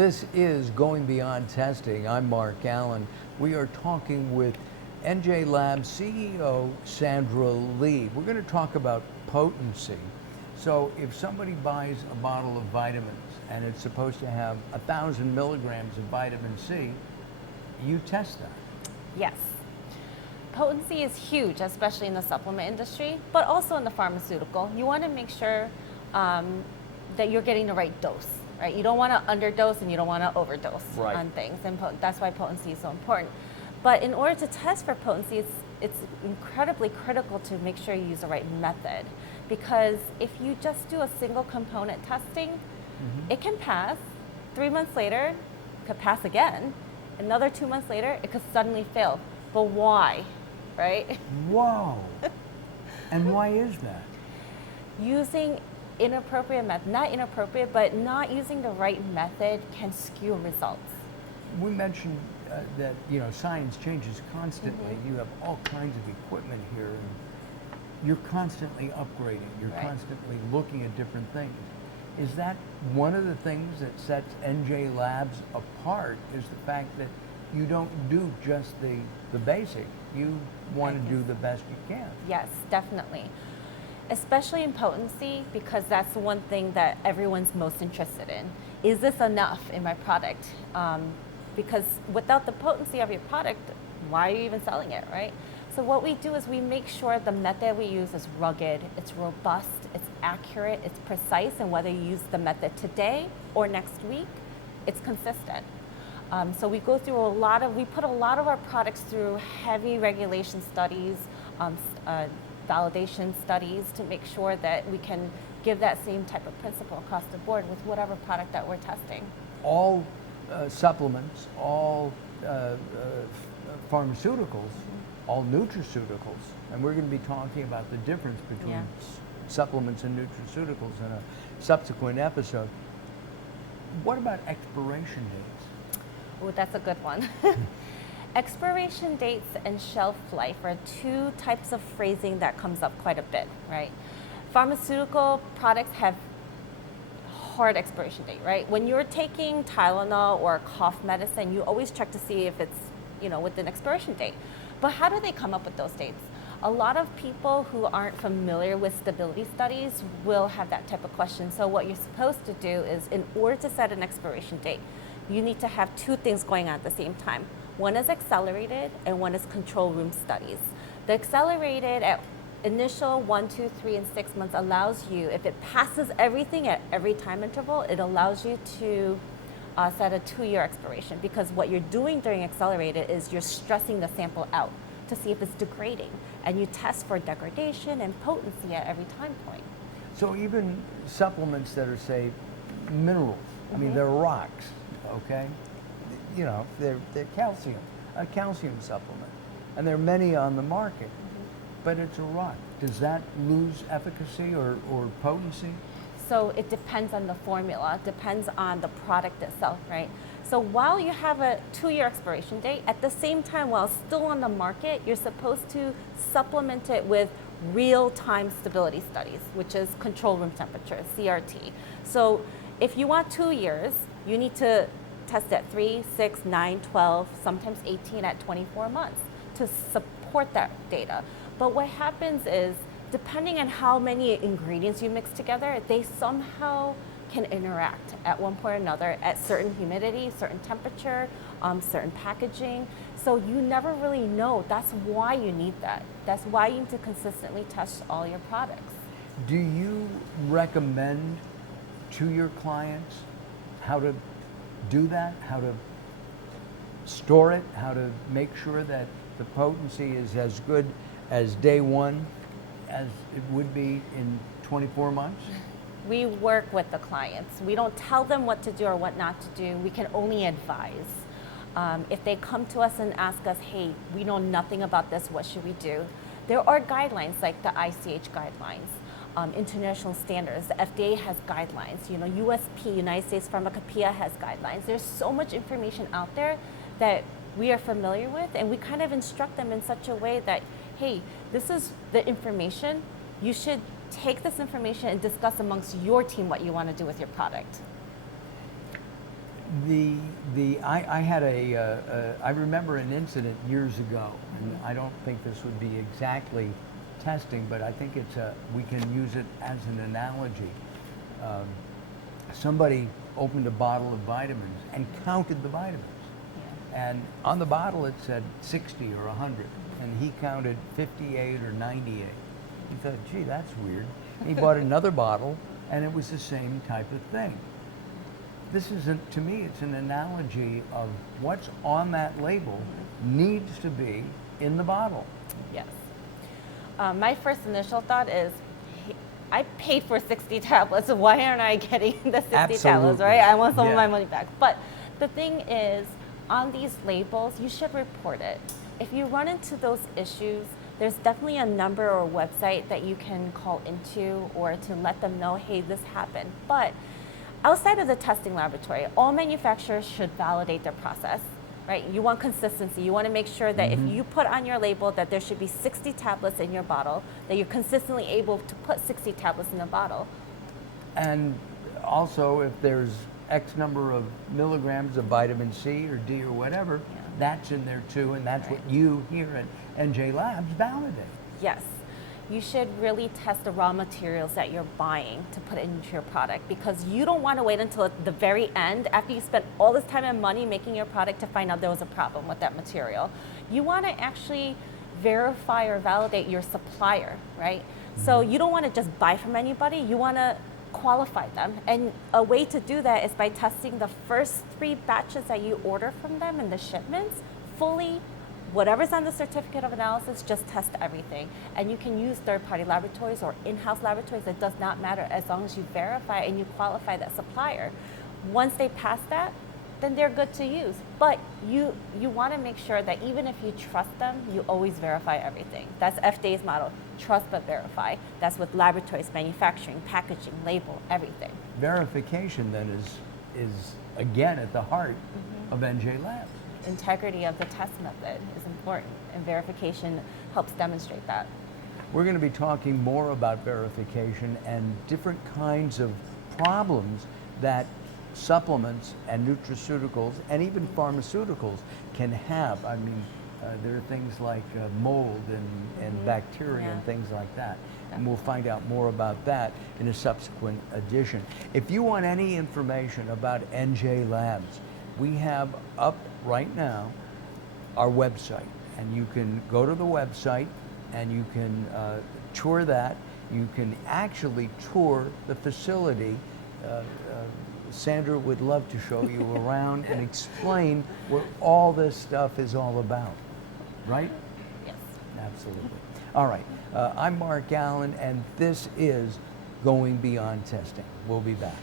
This is Going Beyond Testing. I'm Mark Allen. We are talking with NJ Labs CEO Sandra Lee. We're going to talk about potency. So if somebody buys a bottle of vitamins and it's supposed to have 1,000 milligrams of vitamin C, you test that. Yes. Potency is huge, especially in the supplement industry, but also in the pharmaceutical. You want to make sure that you're getting the right dose, right? You don't want to underdose and you don't want to overdose on things, and that's why potency is so important. But in order to test for potency, it's incredibly critical to make sure you use the right method, because if you just do a single component testing, it can pass. 3 months later, it could pass again. Another 2 months later, it could suddenly fail. But why, right? Whoa. And why is that? Using inappropriate method, not inappropriate, but not using the right method can skew results. We mentioned that science changes constantly. You have all kinds of equipment here, and you're constantly upgrading. You're constantly looking at different things. Is that one of the things that sets NJ Labs apart? Is the fact that you don't do just the basic. You want to do the best you can. Yes, definitely. Especially in potency, because that's the one thing that everyone's most interested in. Is this enough in my product? Because without the potency of your product, why are you even selling it, right? So what we do is we make sure the method we use is rugged, it's robust, it's accurate, it's precise, and whether you use the method today or next week, it's consistent. So we go through we put a lot of our products through heavy regulation studies, validation studies, to make sure that we can give that same type of principle across the board with whatever product that we're testing. All supplements, all pharmaceuticals, all nutraceuticals, and we're going to be talking about the difference between supplements and nutraceuticals in a subsequent episode. What about expiration dates? Oh, that's a good one. Expiration dates and shelf life are two types of phrasing that comes up quite a bit, right? Pharmaceutical products have hard expiration date, right? When you're taking Tylenol or cough medicine, you always check to see if it's, within expiration date. But how do they come up with those dates? A lot of people who aren't familiar with stability studies will have that type of question. So what you're supposed to do is, in order to set an expiration date, you need to have two things going on at the same time. One is accelerated and one is control room studies. The accelerated at initial 1, 2, 3, and 6 months allows you, if it passes everything at every time interval, it allows you to set a 2-year expiration, because what you're doing during accelerated is you're stressing the sample out to see if it's degrading, and you test for degradation and potency at every time point. So even supplements that are, say, minerals, I mean, they're rocks, okay? They're calcium, a calcium supplement, and there are many on the market, but it's a rock. Does that lose efficacy or potency? So it depends on the formula, it depends on the product itself, right? So while you have a 2-year expiration date, at the same time, while still on the market, you're supposed to supplement it with real-time stability studies, which is control room temperature, CRT. So if you want 2 years, you need to test at 3, 6, 9, 12, sometimes 18 at 24 months to support that data. But what happens is, depending on how many ingredients you mix together, they somehow can interact at one point or another at certain humidity, certain temperature, certain packaging. So you never really know. That's why you need that. That's why you need to consistently test all your products. Do you recommend to your clients how to do that, how to store it, how to make sure that the potency is as good as day one as it would be in 24 months? We work with the clients. We don't tell them what to do or what not to do. We can only advise. If they come to us and ask us, hey, we know nothing about this, what should we do? There are guidelines like the ICH guidelines, international standards. The FDA has guidelines. USP, United States Pharmacopoeia, has guidelines. There's so much information out there that we are familiar with, and we kind of instruct them in such a way that, hey, this is the information. You should take this information and discuss amongst your team what you want to do with your product. I had I remember an incident years ago, and I don't think this would be exactly testing, but I think we can use it as an analogy. Somebody opened a bottle of vitamins and counted the vitamins. Yeah. And on the bottle it said 60 or 100, and he counted 58 or 98. He thought, gee, that's weird. He bought another bottle, and it was the same type of thing. This isn't, to me, it's an analogy of what's on that label needs to be in the bottle. Yes. My first initial thought is, I paid for 60 tablets, so why aren't I getting the 60 Absolutely. tablets, right? I want some Yeah. of my money back. But the thing is, on these labels, you should report it. If you run into those issues, there's definitely a number or website that you can call into or to let them know, hey, this happened. But outside of the testing laboratory, all manufacturers should validate their process, right? You want consistency. You want to make sure that if you put on your label that there should be 60 tablets in your bottle, that you're consistently able to put 60 tablets in a bottle. And also, if there's X number of milligrams of vitamin C or D or whatever, that's in there too, and that's what you here at NJ Labs validate. Yes. You should really test the raw materials that you're buying to put into your product, because you don't want to wait until the very end after you spent all this time and money making your product to find out there was a problem with that material. You want to actually verify or validate your supplier, right? So you don't want to just buy from anybody, you want to qualify them. And a way to do that is by testing the first 3 batches that you order from them in the shipments fully. Whatever's on the certificate of analysis, just test everything. And you can use third-party laboratories or in-house laboratories. It does not matter, as long as you verify and you qualify that supplier. Once they pass that, then they're good to use. But you want to make sure that even if you trust them, you always verify everything. That's FDA's model, trust but verify. That's with laboratories, manufacturing, packaging, label, everything. Verification then is again at the heart of NJ Labs. Integrity of the test method is important, and verification helps demonstrate that. We're going to be talking more about verification and different kinds of problems that supplements and nutraceuticals and even pharmaceuticals can have. I mean, there are things like mold and bacteria and things like that. And we'll find out more about that in a subsequent edition. If you want any information about NJ Labs, we have up right now our website, and you can go to the website and you can tour that. You can actually tour the facility. Sandra would love to show you around and explain what all this stuff is all about, right? Yes. Absolutely. All right, I'm Mark Allen, and this is Going Beyond Testing. We'll be back.